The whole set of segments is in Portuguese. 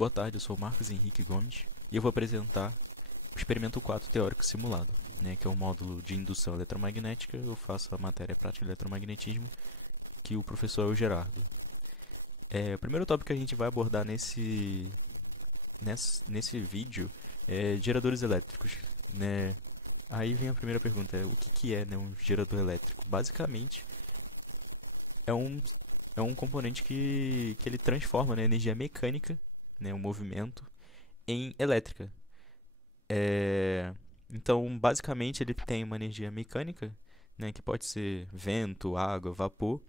Boa tarde, eu sou o Marcos Henrique Gomes e eu vou apresentar o experimento 4 teórico simulado, né, que é o módulo de indução eletromagnética. Eu faço a matéria prática de eletromagnetismo, que o professor é o Gerardo. O primeiro tópico que a gente vai abordar nesse vídeo é geradores elétricos, né? Aí vem a primeira pergunta, o que é, né, um gerador elétrico? Basicamente, é um componente que ele transforma, né, energia mecânica, né, o movimento, em elétrica. Então, basicamente, ele tem uma energia mecânica, né, que pode ser vento, água, vapor,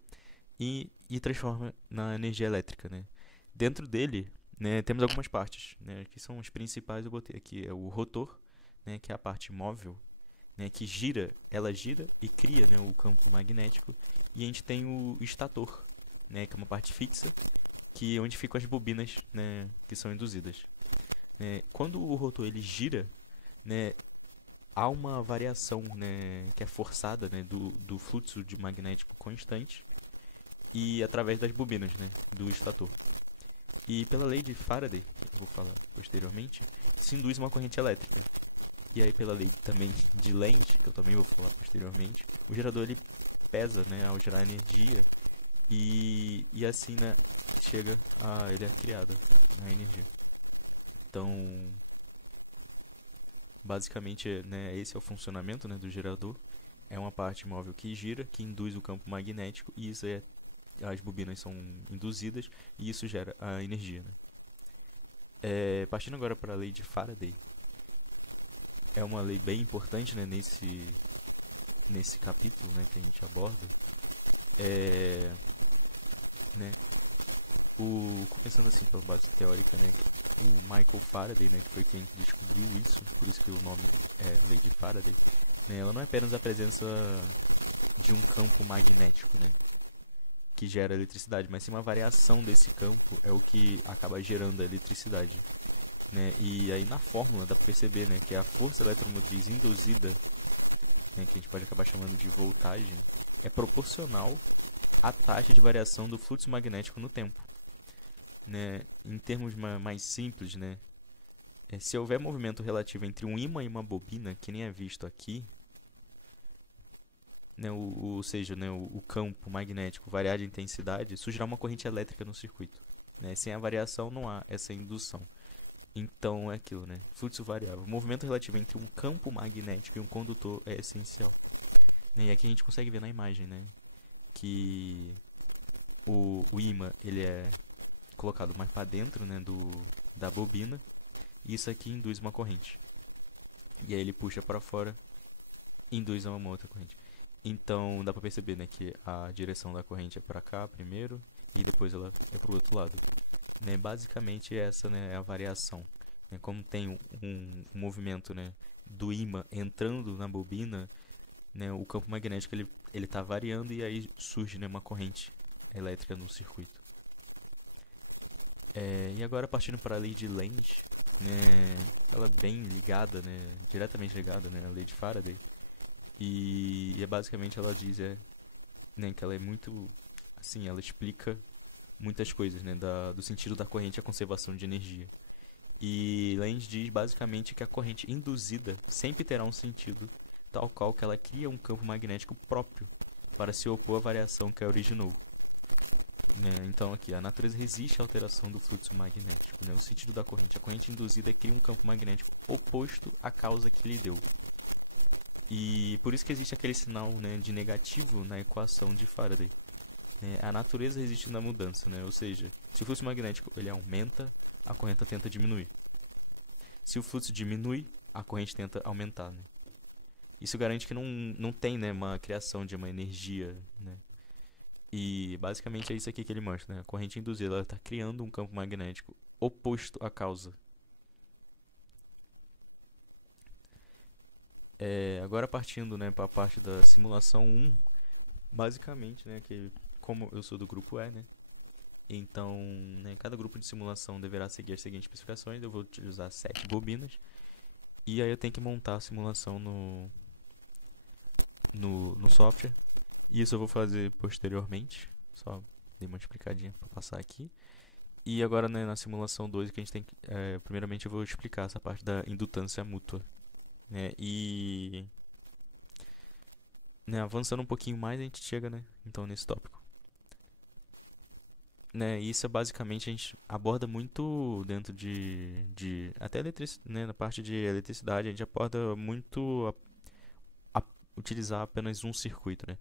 e transforma na energia elétrica, né? Dentro dele, né, temos algumas partes, né, que são as principais. Eu botei aqui é o rotor, né, que é a parte móvel, né, que ela gira e cria, né, o campo magnético. E a gente tem o estator, né, que é uma parte fixa, que é onde ficam as bobinas, né, que são induzidas. Quando o rotor ele gira, né, há uma variação, né, que é forçada, né, do fluxo de magnético constante e através das bobinas, né, do estator. E pela lei de Faraday, que eu vou falar posteriormente, se induz uma corrente elétrica. E aí pela lei também de Lenz, que eu também vou falar posteriormente, o gerador ele pesa, né, ao gerar energia e assim, né, ele é criada a energia. Então, basicamente, né, esse é o funcionamento, né, do gerador. É uma parte móvel que gira, que induz o campo magnético, e as bobinas são induzidas e isso gera a energia, né? Partindo agora para a lei de Faraday, é uma lei bem importante, né, nesse capítulo, né, que a gente aborda. Né, começando assim pela base teórica, né, o Michael Faraday, né, que foi quem descobriu isso, por isso que o nome é lei de Faraday, né, ela não é apenas a presença de um campo magnético, né, que gera eletricidade, mas sim uma variação desse campo é o que acaba gerando a eletricidade, né? E aí na fórmula dá para perceber, né, que a força eletromotriz induzida, né, que a gente pode acabar chamando de voltagem, é proporcional à taxa de variação do fluxo magnético no tempo, né? Em termos mais simples, né, se houver movimento relativo entre um ímã e uma bobina, que nem é visto aqui, né, ou seja, né, o campo magnético variar de intensidade, surgirá uma corrente elétrica no circuito, né? Sem a variação não há essa indução. Então é aquilo, né? Fluxo variável. O movimento relativo entre um campo magnético e um condutor é essencial. E aqui a gente consegue ver na imagem, né, que o ímã ele é colocado mais para dentro, né, da bobina, e isso aqui induz uma corrente. E aí ele puxa para fora, induz uma outra corrente. Então dá para perceber, né, que a direção da corrente é para cá primeiro e depois ela é para o outro lado. Né, basicamente essa, né, é a variação. Né, como tem um movimento, né, do ímã entrando na bobina, né, o campo magnético ele está variando e aí surge, né, uma corrente elétrica no circuito. E agora partindo para a lei de Lenz, né, ela é bem ligada, né, diretamente ligada, né, à lei de Faraday. E basicamente ela diz né, que ela é muito, assim, ela explica muitas coisas, né, do sentido da corrente e a conservação de energia. E Lenz diz basicamente que a corrente induzida sempre terá um sentido tal qual que ela cria um campo magnético próprio para se opor à variação que a originou. Né? Então aqui, a natureza resiste à alteração do fluxo magnético, né? O sentido da corrente. A corrente induzida cria um campo magnético oposto à causa que lhe deu. E por isso que existe aquele sinal, né, de negativo na equação de Faraday. A natureza resiste na mudança, né? Ou seja, se o fluxo magnético ele aumenta, a corrente tenta diminuir. Se o fluxo diminui, a corrente tenta aumentar, né? Isso garante que não tem, né, uma criação de uma energia, né? E basicamente é isso aqui que ele mostra, né? A corrente induzida está criando um campo magnético oposto à causa. Agora partindo, né, para a parte da simulação 1, basicamente, né, que como eu sou do grupo E, né, então, né, cada grupo de simulação deverá seguir as seguintes especificações. Eu vou utilizar 7 bobinas e aí eu tenho que montar a simulação no software. E isso eu vou fazer posteriormente, só dei uma explicadinha para passar aqui. E agora, né, na simulação 2 que a gente tem que, primeiramente eu vou explicar essa parte da indutância mútua, né? E, né, avançando um pouquinho mais, a gente chega, né, então nesse tópico. Né, isso é basicamente a gente aborda muito dentro de até né, na parte de eletricidade, a gente aborda muito a utilizar apenas um circuito, né?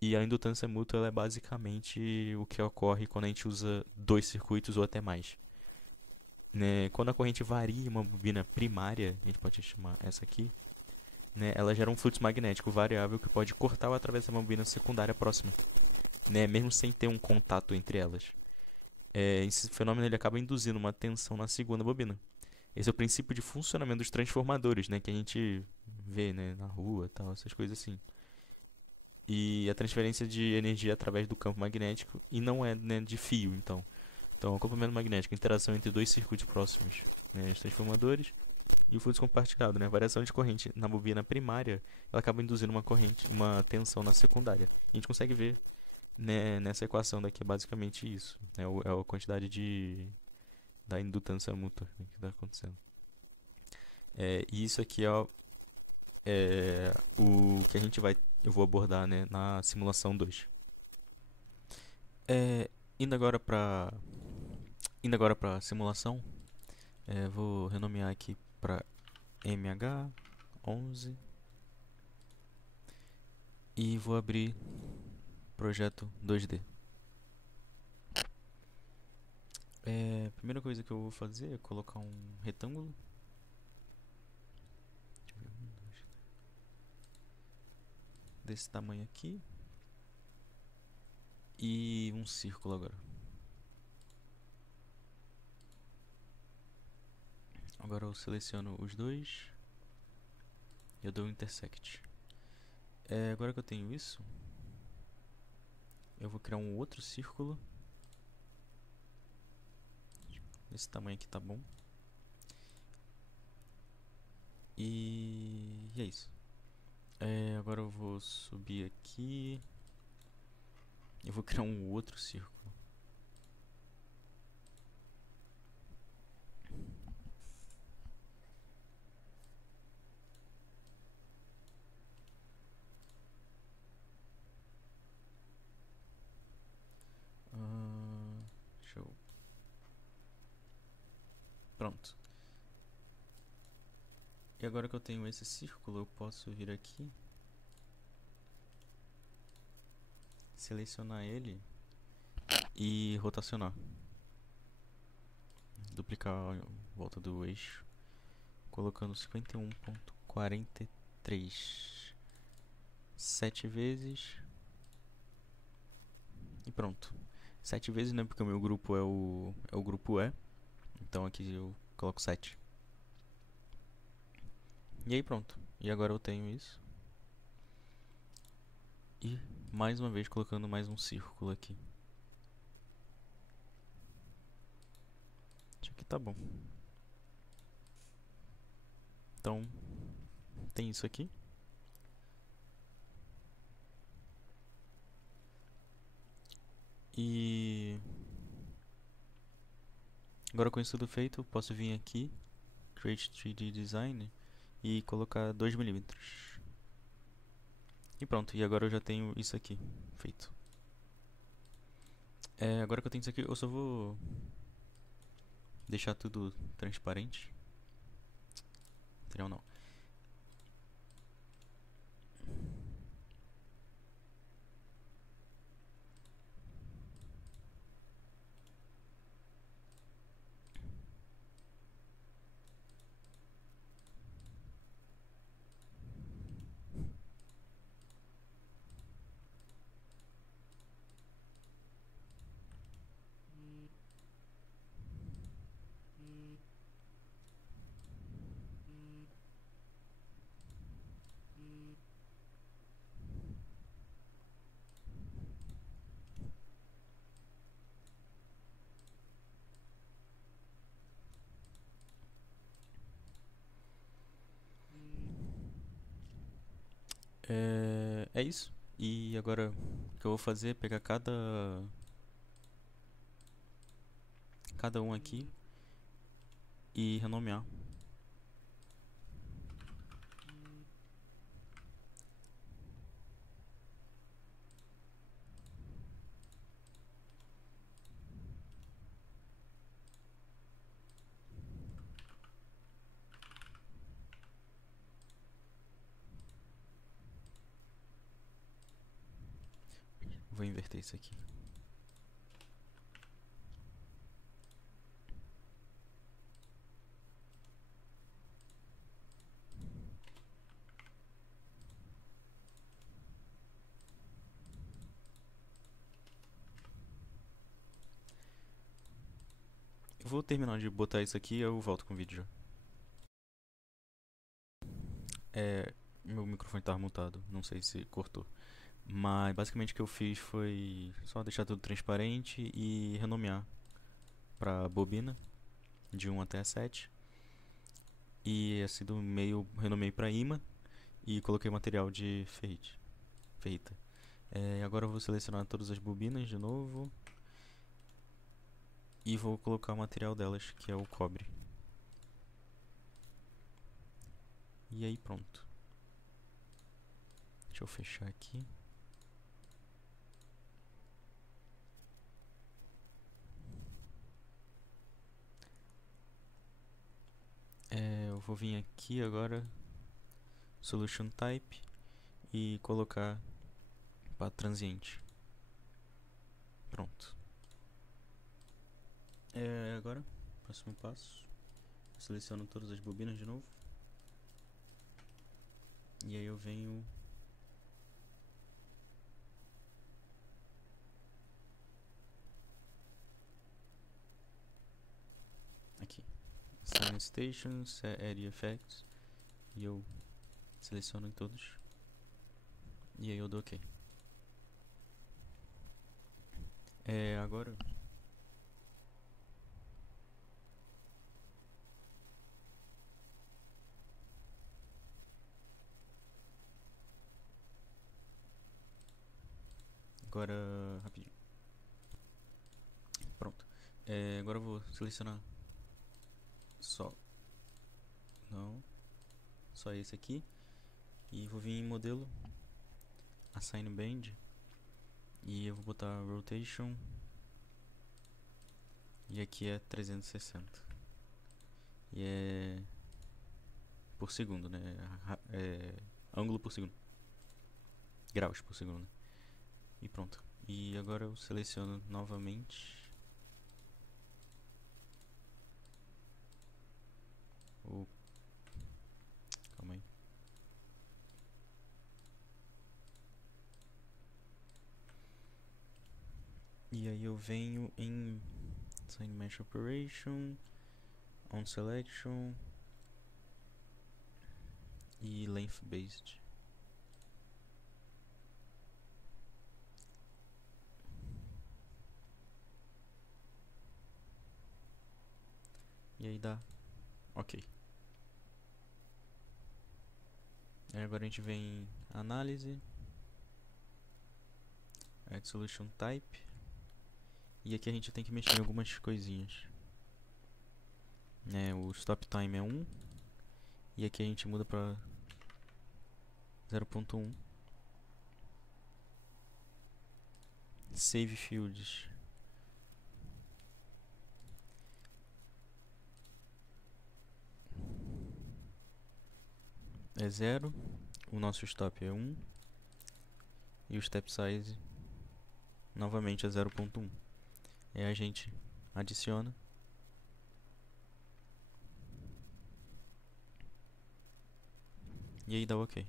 E a indutância mútua ela é basicamente o que ocorre quando a gente usa dois circuitos ou até mais. Né? Quando a corrente varia em uma bobina primária, a gente pode chamar essa aqui, né? Ela gera um fluxo magnético variável que pode cortar ou atravessar uma bobina secundária próxima, né? Mesmo sem ter um contato entre elas. Esse fenômeno ele acaba induzindo uma tensão na segunda bobina. Esse é o princípio de funcionamento dos transformadores, né? Que a gente vê, né, na rua, tal, essas coisas assim. E a transferência de energia através do campo magnético e não é, né, de fio, então. Então, o complemento magnético, a interação entre dois circuitos próximos, né, os transformadores e o fluxo compartilhado, né, a variação de corrente na bobina primária, ela acaba induzindo uma corrente, uma tensão na secundária. A gente consegue ver, né, nessa equação daqui é basicamente isso, né, é a quantidade da indutância mútua, né, que está acontecendo. E isso aqui é o que a gente vai, eu vou abordar, né, na simulação 2. É, indo agora para simulação, vou renomear aqui para MH11 e vou abrir projeto 2D. A primeira coisa que eu vou fazer é colocar um retângulo desse tamanho aqui e um círculo agora. Agora eu seleciono os dois e eu dou um intersect. Agora que eu tenho isso, eu vou criar um outro círculo. Esse tamanho aqui tá bom. E é isso. Agora eu vou subir aqui. Eu vou criar um outro círculo. Deixa eu... Pronto. E agora que eu tenho esse círculo, eu posso vir aqui, selecionar ele e rotacionar. Duplicar em volta do eixo, colocando 51,43 7 vezes e pronto. 7 vezes, né, porque o meu grupo é o grupo E, então aqui eu coloco 7. E aí pronto, e agora eu tenho isso. E mais uma vez colocando mais um círculo aqui. Isso aqui tá bom. Então, tem isso aqui. E agora com isso tudo feito, eu posso vir aqui, Create 3D Design e colocar 2 mm. E pronto, e agora eu já tenho isso aqui feito. Agora que eu tenho isso aqui, eu só vou deixar tudo transparente. Material não. É isso. E agora o que eu vou fazer é pegar cada cada um aqui e renomear. Vou inverter isso aqui. Vou terminar de botar isso aqui e eu volto com o vídeo já. Meu microfone estava mutado, não sei se cortou. Mas basicamente o que eu fiz foi só deixar tudo transparente e renomear para bobina de 1 até 7. E assim do meio renomei para imã e coloquei material de ferrita. Agora eu vou selecionar todas as bobinas de novo e vou colocar o material delas, que é o cobre. E aí pronto. Deixa eu fechar aqui. Eu vou vir aqui agora, Solution Type, e colocar para transiente. Pronto. Agora, próximo passo. Seleciono todas as bobinas de novo. E aí eu venho aqui, Sign Stations, Area Effects, e eu seleciono em todos. E aí eu dou OK. Agora rapidinho. Pronto. Agora eu vou selecionar só esse aqui e vou vir em modelo, Assign Band, e eu vou botar Rotation, e aqui é 360 e é por segundo, né? Ângulo por segundo, graus por segundo. E pronto. E agora eu seleciono novamente calma aí. E aí eu venho em Sign Mesh Operation, On Selection e Length Based. E aí dá OK. Agora a gente vem em Análise, Add Solution Type, e aqui a gente tem que mexer em algumas coisinhas. O Stop Time é 1, e aqui a gente muda para 0.1. Save Fields é 0, o nosso stop é 1 e o step size novamente é 0.1. Aí a gente adiciona e aí dá OK.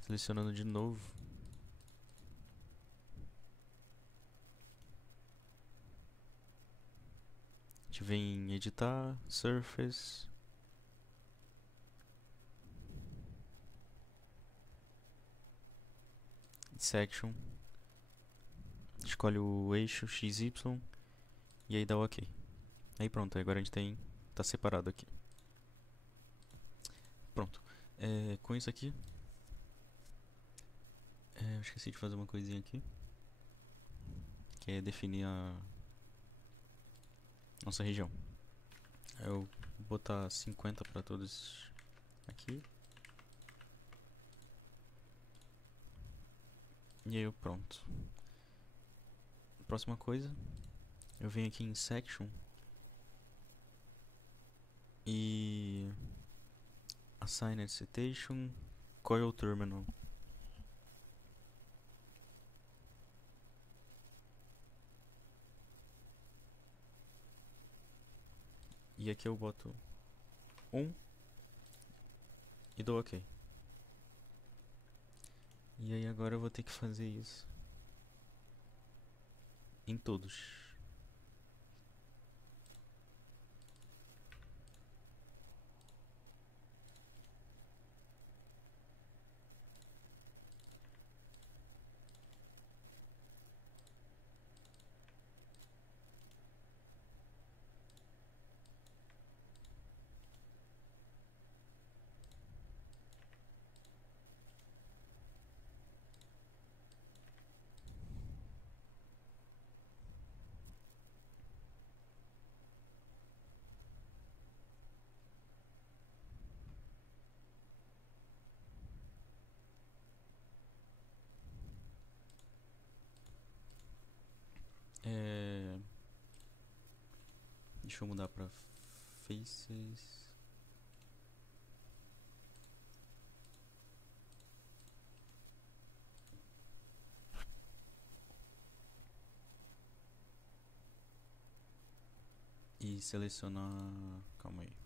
Selecionando de novo, a gente vem em editar, Surface, Section, escolhe o eixo XY e aí dá OK. Aí pronto, agora a gente tá separado aqui. Pronto. Com isso aqui Eu esqueci de fazer uma coisinha aqui, que é definir a nossa região. Eu vou botar 50 para todos aqui. E aí eu pronto. Próxima coisa, eu venho aqui em Section e Assigned Citation Coil Terminal. E aqui eu boto 1 e dou OK. E aí agora eu vou ter que fazer isso em todos. Deixa eu mudar pra faces. E selecionar... Calma aí.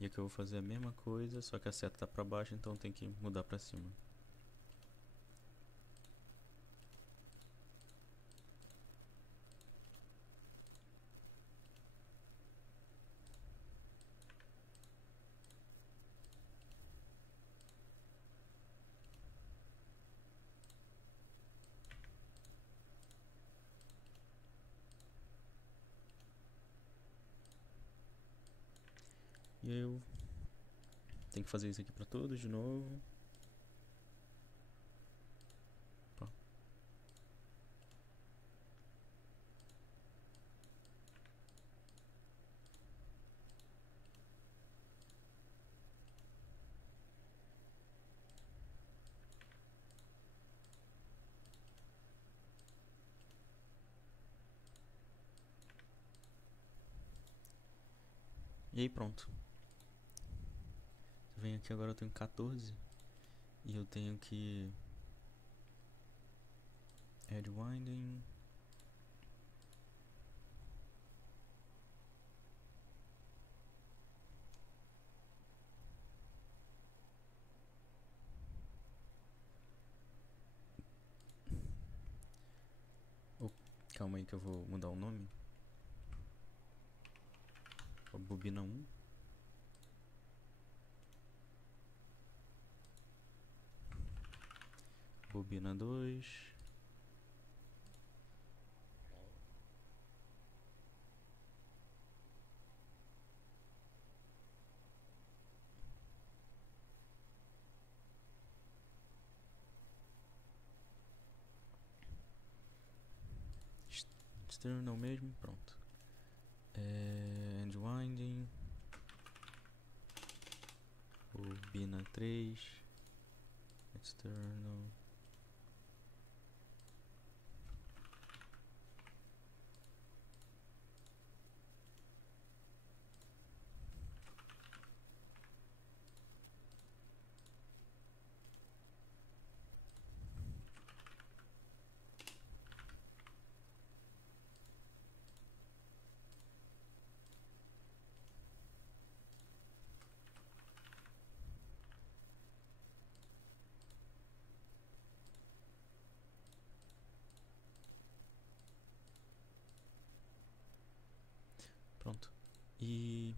E aqui eu vou fazer a mesma coisa, só que a seta tá pra baixo, então tem que mudar pra cima. E eu tenho que fazer isso aqui pra todos de novo. Opa. E aí pronto. Vem aqui agora, eu tenho 14 e eu tenho que add winding. Oh, calma aí que eu vou mudar o nome. Bobina 1. Bobina 2. External mesmo, pronto. End winding. Bobina 3. External. Pronto. E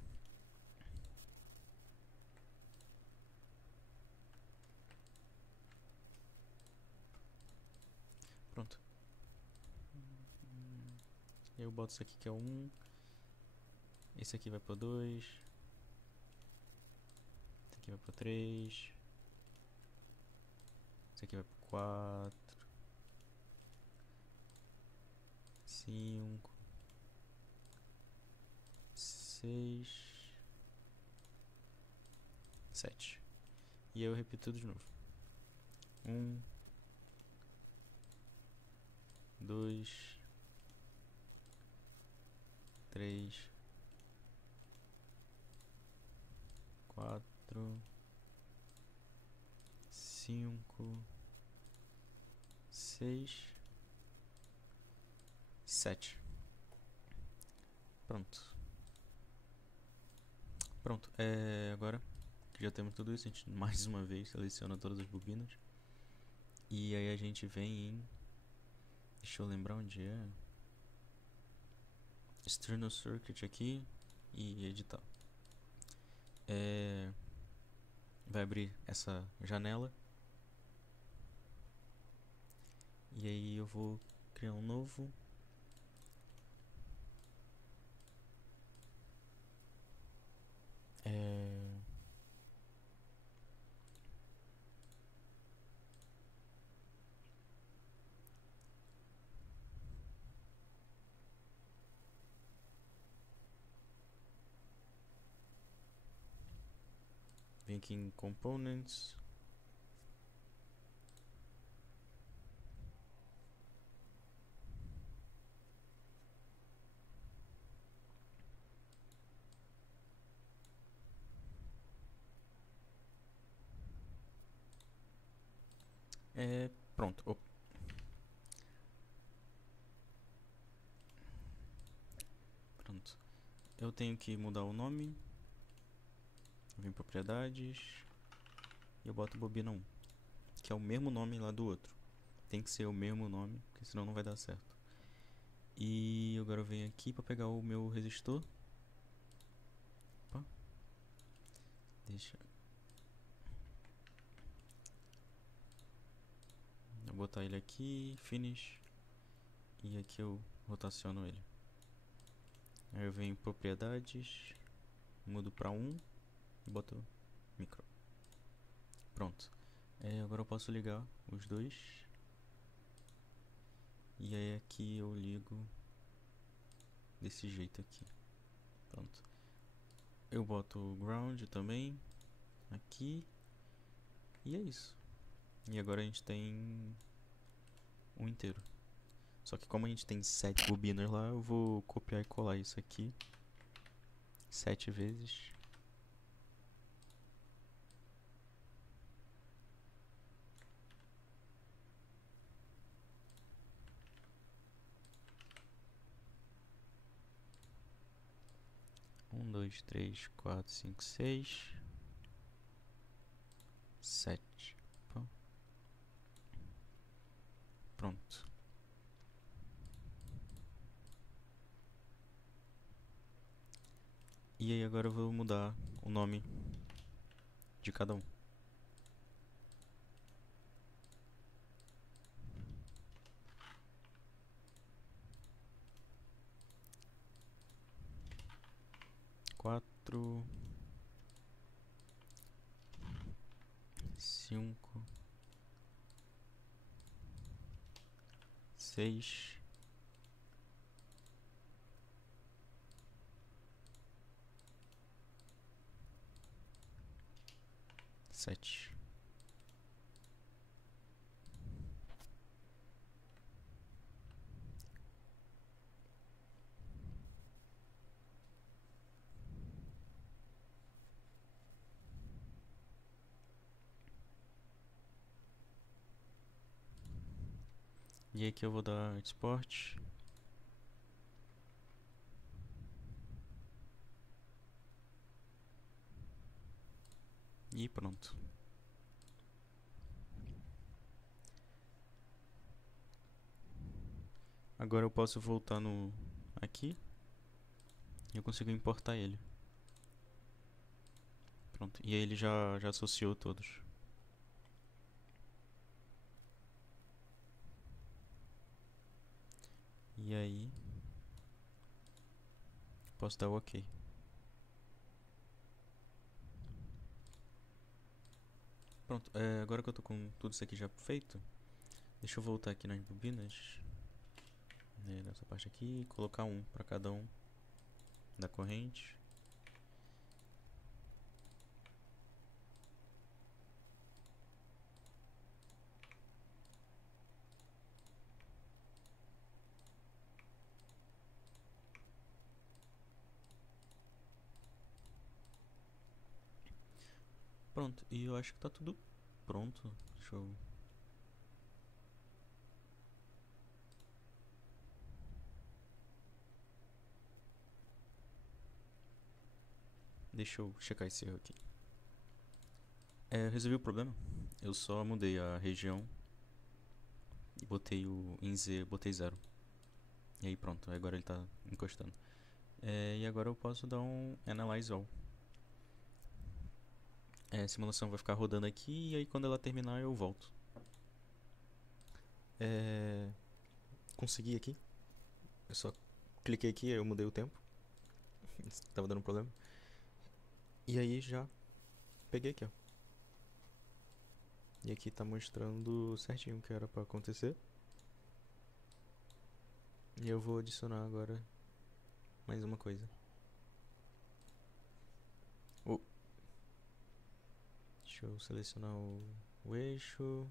pronto. Eu boto isso aqui que é 1 Esse aqui vai pro 2. Esse aqui vai pro 3. Esse aqui vai pro 4. 5. 6. 7. E eu repito tudo de novo. 1, 2, 3, 4, 5, 6, 7. Pronto. Pronto. Agora que já temos tudo isso, a gente mais uma vez seleciona todas as bobinas. E aí a gente vem em... Deixa eu lembrar onde é. External Circuit aqui e editar. Vai abrir essa janela. E aí eu vou criar um novo. Vem aqui em Components. Pronto. Pronto. Eu tenho que mudar o nome. Vem em propriedades. E eu boto bobina 1. Que é o mesmo nome lá do outro. Tem que ser o mesmo nome, porque senão não vai dar certo. E agora eu venho aqui para pegar o meu resistor. Opa. Deixa eu botar ele aqui, finish. E aqui eu rotaciono ele. Aí eu venho em propriedades, mudo para 1 e boto micro. Pronto. Agora eu posso ligar os dois. E aí aqui eu ligo desse jeito aqui. Pronto. Eu boto o ground também aqui. E é isso. E agora a gente tem um inteiro. Só que como a gente tem 7 bobinas lá, eu vou copiar e colar isso aqui 7 vezes. Um, dois, três, quatro, cinco, seis, 7. Pronto. E aí agora eu vou mudar o nome de cada um. Quatro, 5, 6, 7. E aqui eu vou dar export. E pronto. Agora eu posso voltar no aqui e eu consigo importar ele. Pronto. E aí ele já associou todos. E aí posso dar o OK. Pronto, agora que eu tô com tudo isso aqui já feito, deixa eu voltar aqui nas bobinas, né, nessa parte aqui, colocar um para cada um da corrente. Pronto, e eu acho que tá tudo pronto. Deixa eu... Deixa eu checar esse erro aqui. Eu resolvi o problema. Eu só mudei a região e botei o em Z, botei 0. E aí pronto, agora ele tá encostando. E agora eu posso dar um Analyze All. A simulação vai ficar rodando aqui e aí quando ela terminar eu volto. Consegui aqui. Eu só cliquei aqui, eu mudei o tempo. Tava dando problema. E aí já peguei aqui, ó. E aqui tá mostrando certinho o que era pra acontecer. E eu vou adicionar agora mais uma coisa. Deixa eu selecionar o eixo.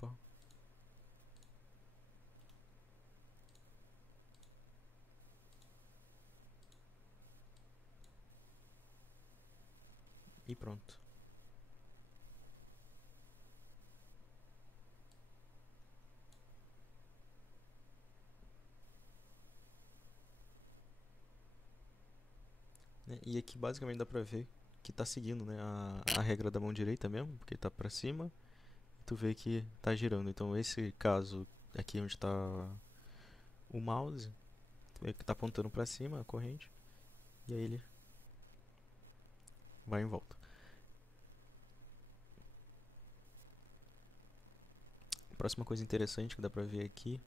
Opa. E pronto. E aqui basicamente dá pra ver que tá seguindo, né, a regra da mão direita mesmo, porque tá pra cima. E tu vê que tá girando. Então esse caso aqui onde tá o mouse, tu vê que tá apontando pra cima a corrente. E aí ele vai em volta. Próxima coisa interessante que dá pra ver aqui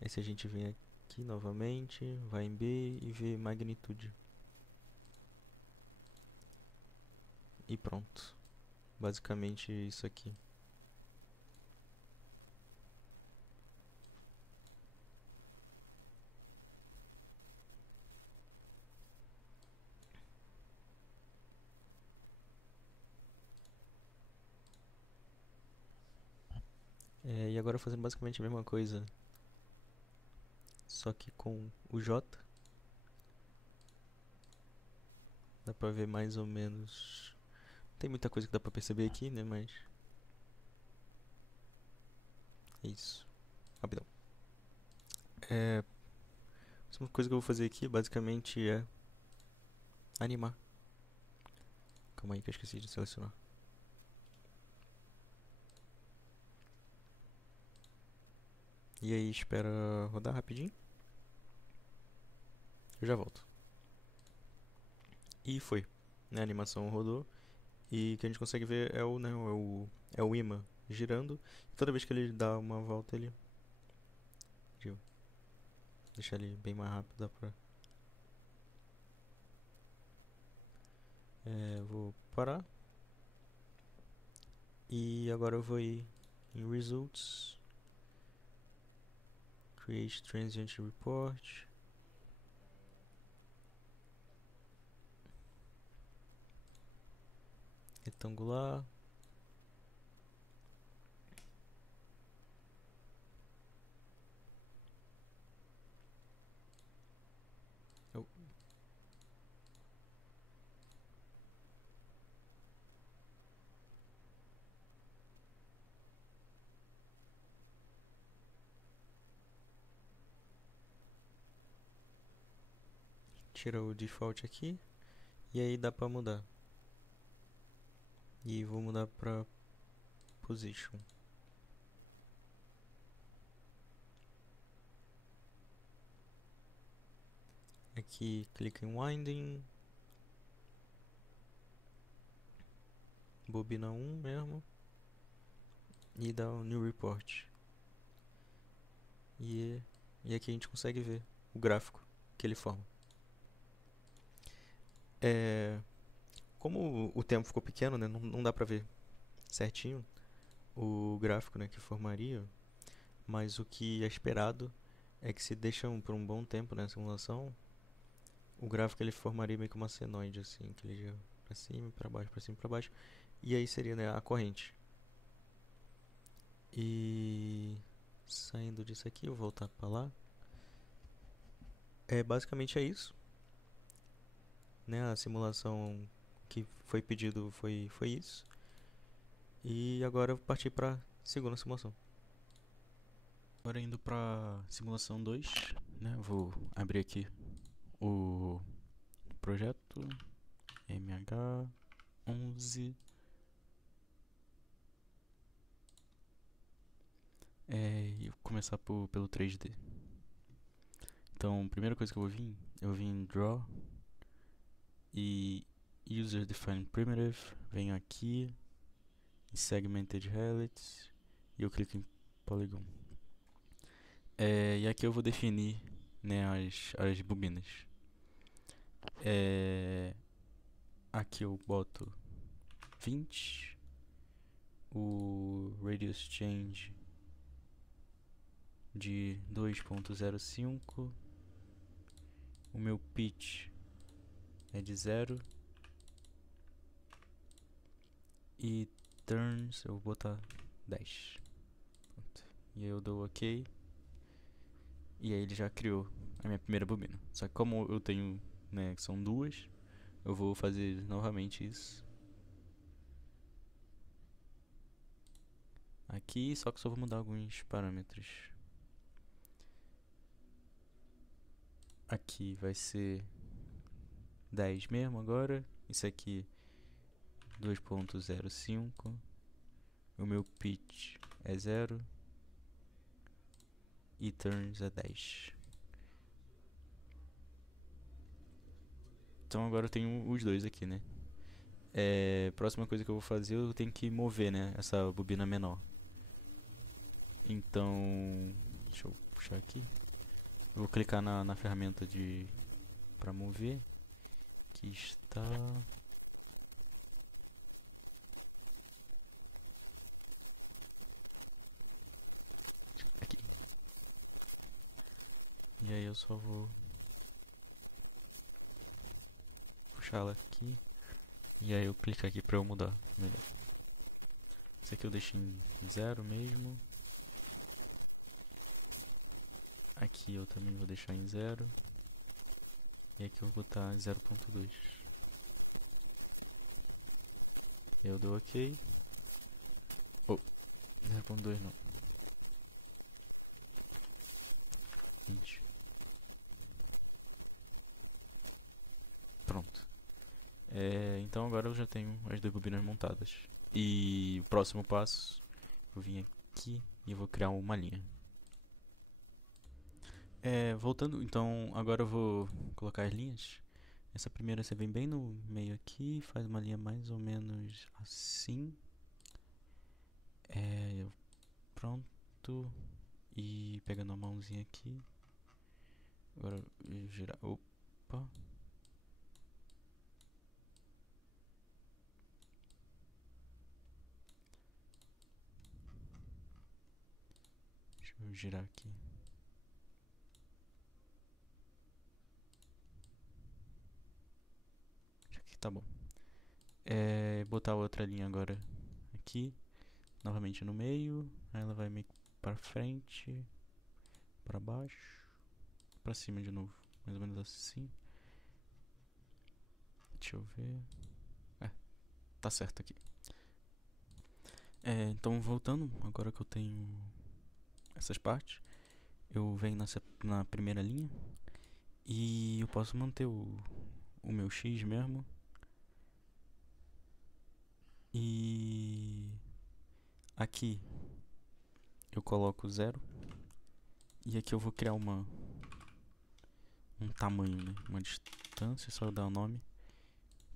é se a gente vem aqui novamente, vai em B e vê magnitude. E pronto. Basicamente isso aqui. E agora fazendo basicamente a mesma coisa, só que com o J. Dá pra ver mais ou menos. Tem muita coisa que dá pra perceber aqui, né? Mas é isso. Rapidão. A última coisa que eu vou fazer aqui basicamente é animar. Calma aí que eu esqueci de selecionar. E aí espera rodar rapidinho. Eu já volto. E foi. A animação rodou. E o que a gente consegue ver é o, né, é o imã girando. E toda vez que ele dá uma volta, ele... Deixa eu deixar ele bem mais rápido, dá pra... Vou parar. E agora eu vou ir em Results. Create Transient Report. Retangular. Tira o default aqui. E aí dá pra mudar. E vou mudar pra Position. Aqui clica em Winding. Bobina 1 mesmo. E dá o New Report. E E aqui a gente consegue ver o gráfico que ele forma. Como o tempo ficou pequeno, né, não dá pra ver certinho o gráfico, né, que formaria, mas o que é esperado é que se deixam por um bom tempo na simulação, o gráfico ele formaria meio que uma senoide, assim, que ele ia pra cima, pra baixo, pra cima, pra baixo, e aí seria, né, a corrente. E saindo disso aqui, eu vou voltar pra lá. Basicamente é isso, né, a simulação que foi pedido foi isso. E agora eu parti pra segunda simulação. Agora indo para simulação 2, né? Vou abrir aqui o projeto MH11 e começar pelo 3D. Então, a primeira coisa que eu vim em Draw e User Defined Primitive, venho aqui em Segmented Helix e eu clico em Polygon. E aqui eu vou definir, né, as bobinas. Aqui eu boto 20, o Radius Change de 2.05, o meu pitch é de 0 e turns eu vou botar 10. Pronto. E aí eu dou OK e aí ele já criou a minha primeira bobina. Só que como eu tenho, né, que são duas, eu vou fazer novamente isso aqui, só que só vou mudar alguns parâmetros. Aqui vai ser 10 mesmo agora. Isso aqui 2.05. O meu pitch é 0 e turns é 10. Então agora eu tenho os dois aqui, né? Próxima coisa que eu vou fazer, eu tenho que mover, né, essa bobina menor. Então, deixa eu puxar aqui. Eu vou clicar na ferramenta para mover, que está aqui. E aí eu só vou puxar ela aqui. E aí eu clico aqui pra eu mudar melhor. Esse aqui eu deixo em 0 mesmo. Aqui eu também vou deixar em 0. E aqui eu vou botar 0.2. Eu dou OK. 0.2 não. 20. Pronto. Então agora eu já tenho as duas bobinas montadas. E o próximo passo, eu vim aqui e vou criar uma linha. Voltando, então agora eu vou colocar as linhas. Essa primeira você vem bem no meio aqui, faz uma linha mais ou menos assim. Pronto. E pegando a mãozinha aqui. Agora eu girar. Opa. Deixa eu girar aqui. Acho que tá bom. Botar outra linha agora aqui. Novamente no meio. Aí ela vai meio que pra frente. Pra baixo. Pra cima de novo. Mais ou menos assim. Deixa eu ver. Tá certo aqui. Então voltando, agora que eu tenho essas partes, eu venho na primeira linha e eu posso manter o meu X mesmo. E aqui eu coloco 0. E aqui eu vou criar um tamanho, né? Uma distância, só dar o nome.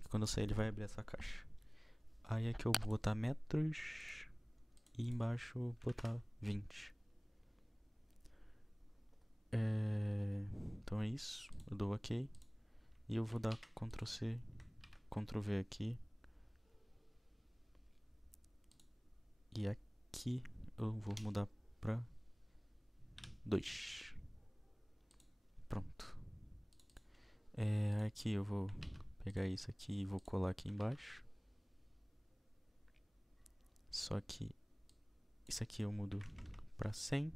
E quando eu sair ele vai abrir essa caixa. Aí aqui eu vou botar metros e embaixo botar 20. Então é isso, eu dou OK. E eu vou dar Ctrl C, Ctrl V aqui. E aqui eu vou mudar para 2. Pronto. Aqui eu vou pegar isso aqui e vou colar aqui embaixo. Só que isso aqui eu mudo para 100.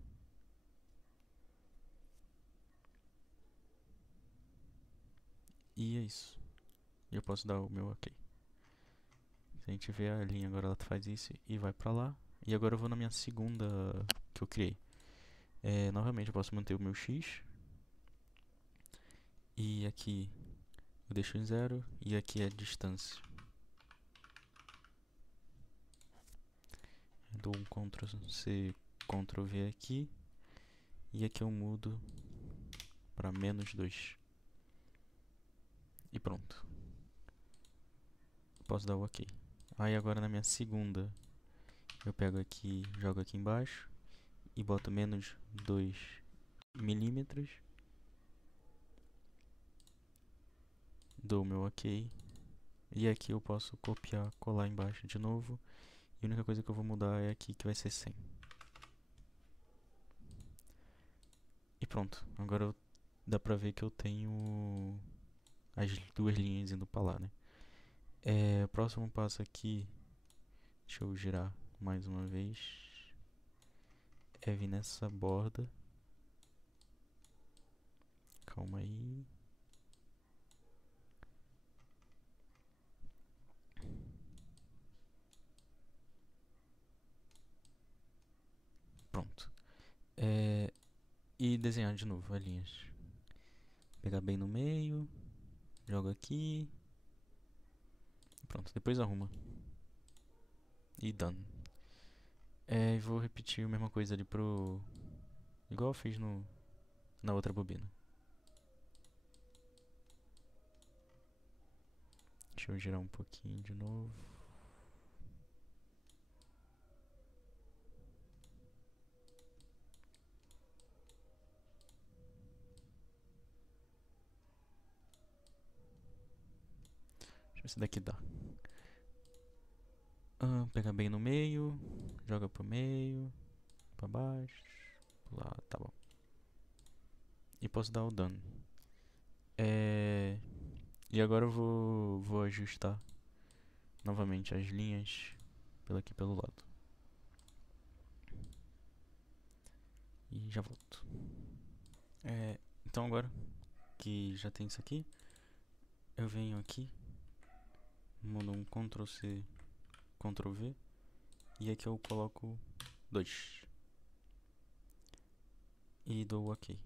E é isso. E eu posso dar o meu OK. Se a gente vê a linha agora, ela faz isso e vai pra lá. E agora eu vou na minha segunda que eu criei. Novamente eu posso manter o meu X. E aqui eu deixo em 0. E aqui é a distância. Eu dou um Ctrl C, Ctrl V aqui. E aqui eu mudo para -2. E pronto. Posso dar o OK. Aí agora na minha segunda eu pego aqui, jogo aqui embaixo e boto -2 milímetros. Dou o meu OK. E aqui eu posso copiar, colar embaixo de novo. E a única coisa que eu vou mudar é aqui, que vai ser 100. E pronto. Agora dá pra ver que eu tenho as duas linhas indo pra lá, né? O próximo passo aqui, deixa eu girar mais uma vez, é vir nessa borda. Calma aí. Pronto. E desenhar de novo as linhas. Pegar bem no meio, joga aqui. Pronto, depois arruma. E done. E vou repetir a mesma coisa ali pro... igual eu fiz na outra bobina. Deixa eu girar um pouquinho de novo. Deixa eu ver se daqui dá. Pega bem no meio, joga pro meio, pra baixo, pro lado, tá bom. E posso dar o done. E agora eu vou ajustar novamente as linhas aqui pelo lado. E já volto. Então agora que já tem isso aqui, eu venho aqui, mudo um Ctrl C, Ctrl V, e aqui eu coloco 2 e dou OK.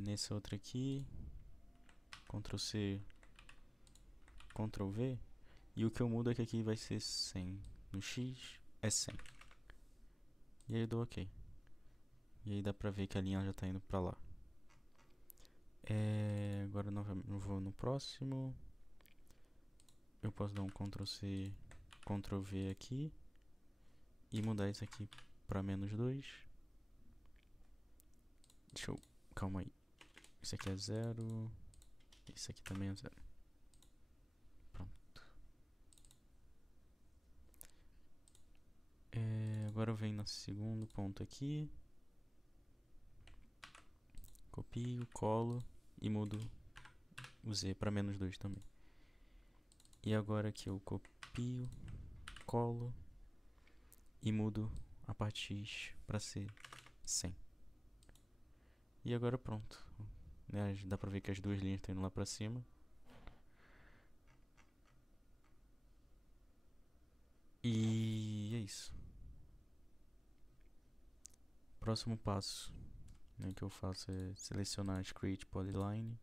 Nesse outro aqui, Ctrl C, Ctrl V, e o que eu mudo é que aqui vai ser 100, no X é 100. E aí eu dou OK. E aí dá pra ver que a linha já tá indo pra lá. Agora eu vou no próximo. Eu posso dar um Ctrl C, Ctrl V aqui e mudar isso aqui pra -2. Calma aí. Isso aqui é 0. Isso aqui também é 0. Pronto. Agora eu venho no segundo ponto aqui. Copio, colo e mudo o Z para -2 também. E agora aqui eu copio, colo e mudo a parte X para ser 100. E agora pronto. Dá pra ver que as duas linhas estão indo lá pra cima. E é isso. Próximo passo que eu faço é selecionar Create Polyline.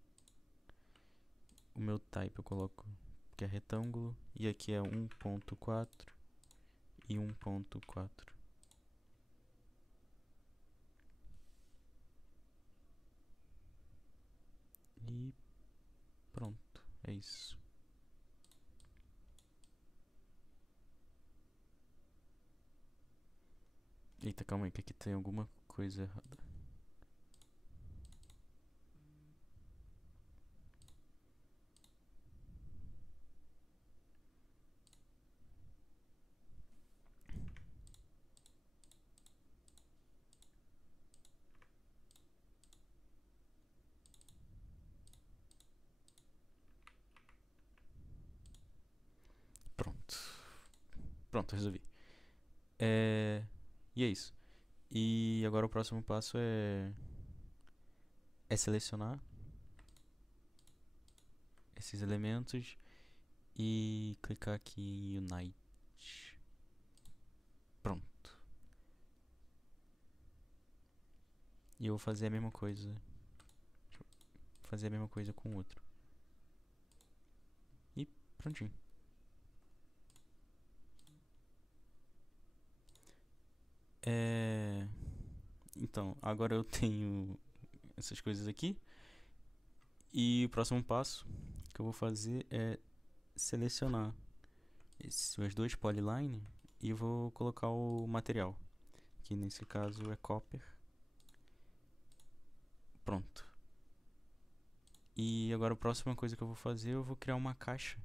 O meu type eu coloco que é retângulo. E aqui é 1.4 e 1.4. E pronto, é isso. Eita, calma aí que aqui tem alguma coisa errada. Pronto, resolvi. E é isso. E agora o próximo passo é selecionar esses elementos e clicar aqui em Unite. Pronto. E eu vou fazer a mesma coisa. Fazer a mesma coisa com o outro. E prontinho. Então, agora eu tenho essas coisas aqui. E o próximo passo que eu vou fazer é selecionar esses dois polyline e vou colocar o material, que nesse caso é copper. Pronto. E agora a próxima coisa que eu vou fazer, eu vou criar uma caixa.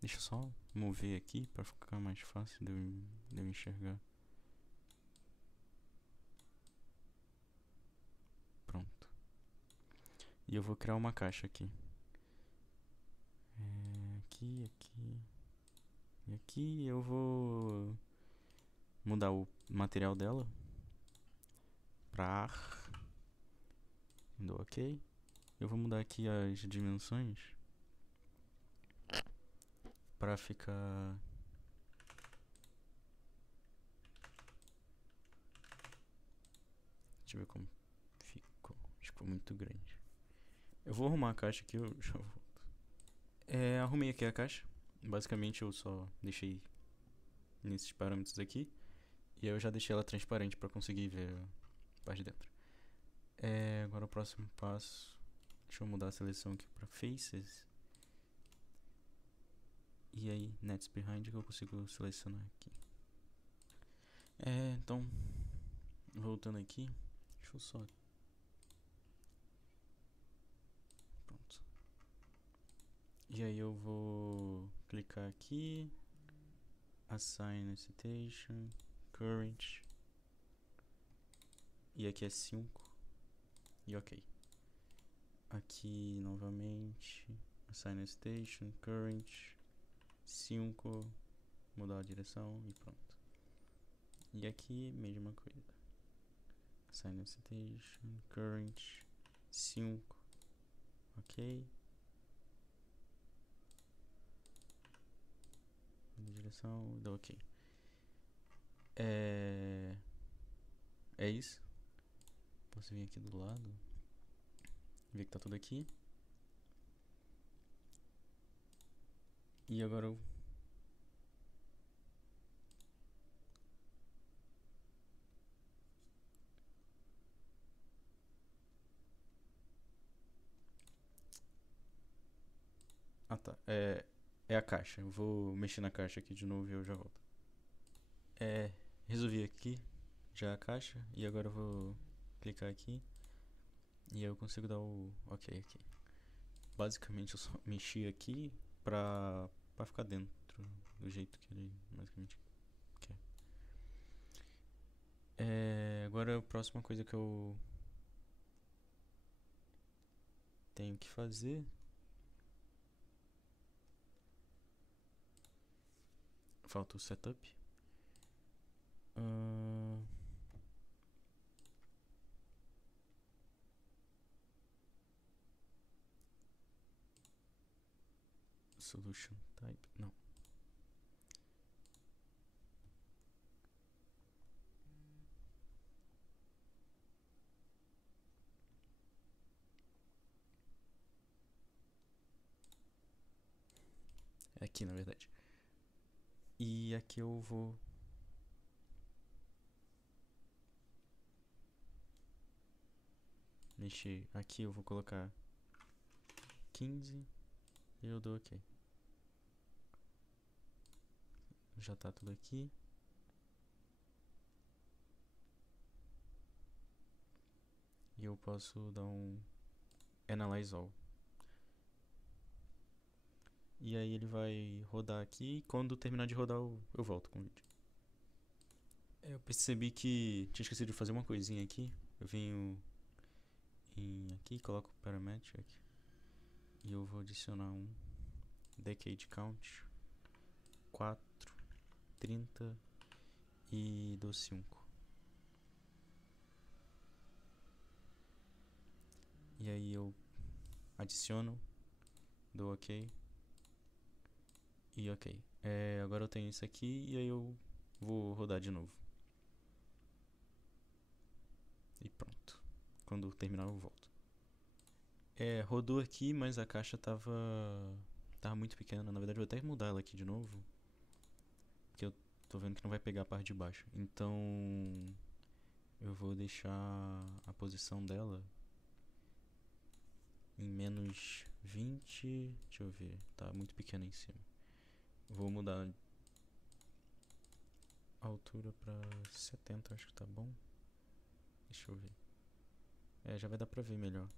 Deixa eu só mover aqui para ficar mais fácil de eu enxergar. Pronto. E eu vou criar uma caixa aqui. Aqui. E aqui eu vou mudar o material dela para ar. Dou OK. Eu vou mudar aqui as dimensões para ficar... Deixa eu ver como ficou. Acho que ficou muito grande. Eu vou arrumar a caixa aqui, eu já volto. Arrumei aqui a caixa. Basicamente eu só deixei nesses parâmetros aqui. E aí eu já deixei ela transparente para conseguir ver a parte de dentro. Agora o próximo passo. Deixa eu mudar a seleção aqui para Faces. E aí, Nets Behind, que eu consigo selecionar aqui. Então, voltando aqui. Deixa eu só... Pronto. E aí eu vou clicar aqui. Assign Citation. Current. E aqui é 5. E OK. Aqui novamente. Assign Station. Current. 5. Mudar a direção e pronto. E aqui, mesma coisa. Assign Station. Current. 5. OK. Muda a direção e dá OK. É isso. Posso vir aqui do lado. Ver que tá tudo aqui. E agora eu... Ah, tá. É a caixa. Eu vou mexer na caixa aqui de novo e eu já volto. Resolvi aqui já a caixa. E agora eu vou clicar aqui. E eu consigo dar o OK aqui. Basicamente eu só mexi aqui pra ficar dentro do jeito que ele basicamente quer. Agora a próxima coisa que eu tenho que fazer... Falta o setup. Solution type, não. É aqui, na verdade. E aqui eu vou mexer. Aqui eu vou colocar 15 e eu dou OK. Já tá tudo aqui. E eu posso dar um Analyze All. E aí ele vai rodar aqui. E quando terminar de rodar eu volto com o vídeo. Eu percebi que tinha esquecido de fazer uma coisinha aqui. Eu venho em aqui, coloco o Parametric. E eu vou adicionar um Decade Count 4. 30 e dou 5. E aí eu adiciono, dou ok e ok. Agora eu tenho isso aqui e aí eu vou rodar de novo. E pronto. Quando terminar eu volto. Rodou aqui, mas a caixa tava muito pequena. Na verdade eu vou até mudar ela aqui de novo, porque eu tô vendo que não vai pegar a parte de baixo. Então eu vou deixar a posição dela em menos 20. Deixa eu ver, tá muito pequena em cima. Vou mudar a altura pra 70, acho que tá bom. Deixa eu ver. Já vai dar pra ver melhor.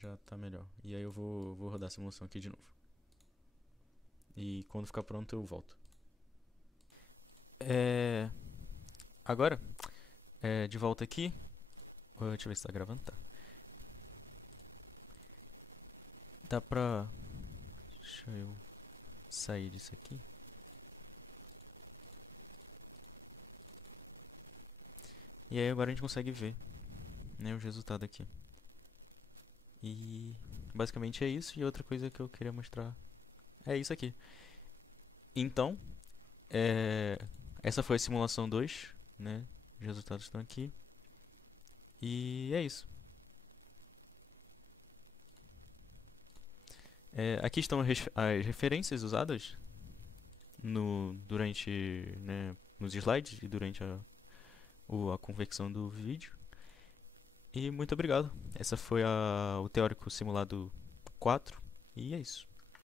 Já tá melhor. E aí eu vou rodar a simulação aqui de novo. E quando ficar pronto eu volto. Agora, de volta aqui. Deixa eu ver se tá gravando, tá. Dá pra... Deixa eu sair disso aqui. E aí agora a gente consegue ver, né, os resultados aqui. E basicamente é isso. E outra coisa que eu queria mostrar é isso aqui. Então, essa foi a simulação 2, né? Os resultados estão aqui. E é isso. Aqui estão as referências usadas durante, né, nos slides e durante a conversão do vídeo. E muito obrigado. Essa foi o Teórico Simulado 4. E é isso.